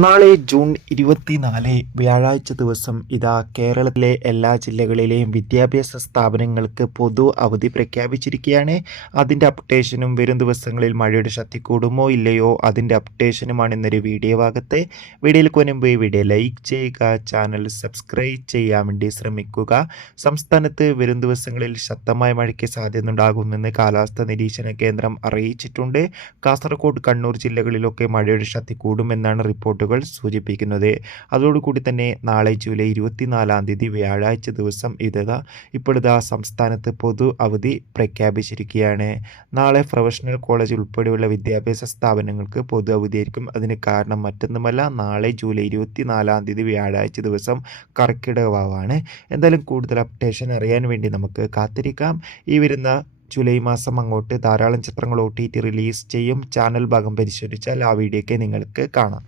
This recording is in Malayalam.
നാളെ ജൂൺ 24 വ്യാഴാഴ്ച ദിവസം ഇതാ കേരളത്തിലെ എല്ലാ ജില്ലകളിലെയും വിദ്യാഭ്യാസ സ്ഥാപനങ്ങൾക്ക് പൊതു അവധി പ്രഖ്യാപിച്ചിരിക്കുകയാണ്. അതിൻ്റെ അപ്ഡേഷനും വരും ദിവസങ്ങളിൽ മഴയുടെ ശക്തി കൂടുമോ ഇല്ലയോ അതിൻ്റെ അപ്ഡേഷനുമാണ് ഇന്നൊരു വീഡിയോ ഭാഗത്ത്. വീഡിയോയിൽ മുൻപ് വീഡിയോ ലൈക്ക് ചെയ്യുക, ചാനൽ സബ്സ്ക്രൈബ് ചെയ്യാൻ വേണ്ടി ശ്രമിക്കുക. സംസ്ഥാനത്ത് വരും ദിവസങ്ങളിൽ ശക്തമായ മഴയ്ക്ക് സാധ്യതയുണ്ടാകുമെന്ന് കാലാവസ്ഥാ നിരീക്ഷണ കേന്ദ്രം അറിയിച്ചിട്ടുണ്ട്. കാസർഗോഡ്, കണ്ണൂർ ജില്ലകളിലൊക്കെ മഴയുടെ ശക്തി കൂടുമെന്നാണ് റിപ്പോർട്ട് സൂചിപ്പിക്കുന്നത്. അതോടുകൂടി തന്നെ നാളെ ജൂലൈ 24 വ്യാഴാഴ്ച ദിവസം ഇപ്പോഴിതാ സംസ്ഥാനത്ത് പൊതു അവധി പ്രഖ്യാപിച്ചിരിക്കുകയാണ്. നാളെ പ്രൊഫഷണൽ കോളേജ് ഉൾപ്പെടെയുള്ള വിദ്യാഭ്യാസ സ്ഥാപനങ്ങൾക്ക് പൊതു അവധിയായിരിക്കും. അതിന് കാരണം മറ്റൊന്നുമല്ല, നാളെ ജൂലൈ 24 വ്യാഴാഴ്ച ദിവസം കർക്കിടകവാവാണ്. എന്തായാലും കൂടുതൽ അപ്ഡേഷൻ അറിയാൻ വേണ്ടി നമുക്ക് കാത്തിരിക്കാം. ഈ വരുന്ന ജൂലൈ മാസം അങ്ങോട്ട് ധാരാളം ചിത്രങ്ങൾ OTT റിലീസ് ചെയ്യും. ചാനൽ ഭാഗം പരിശോധിച്ചാൽ ആ വീഡിയോ ഒക്കെ നിങ്ങൾക്ക് കാണാം.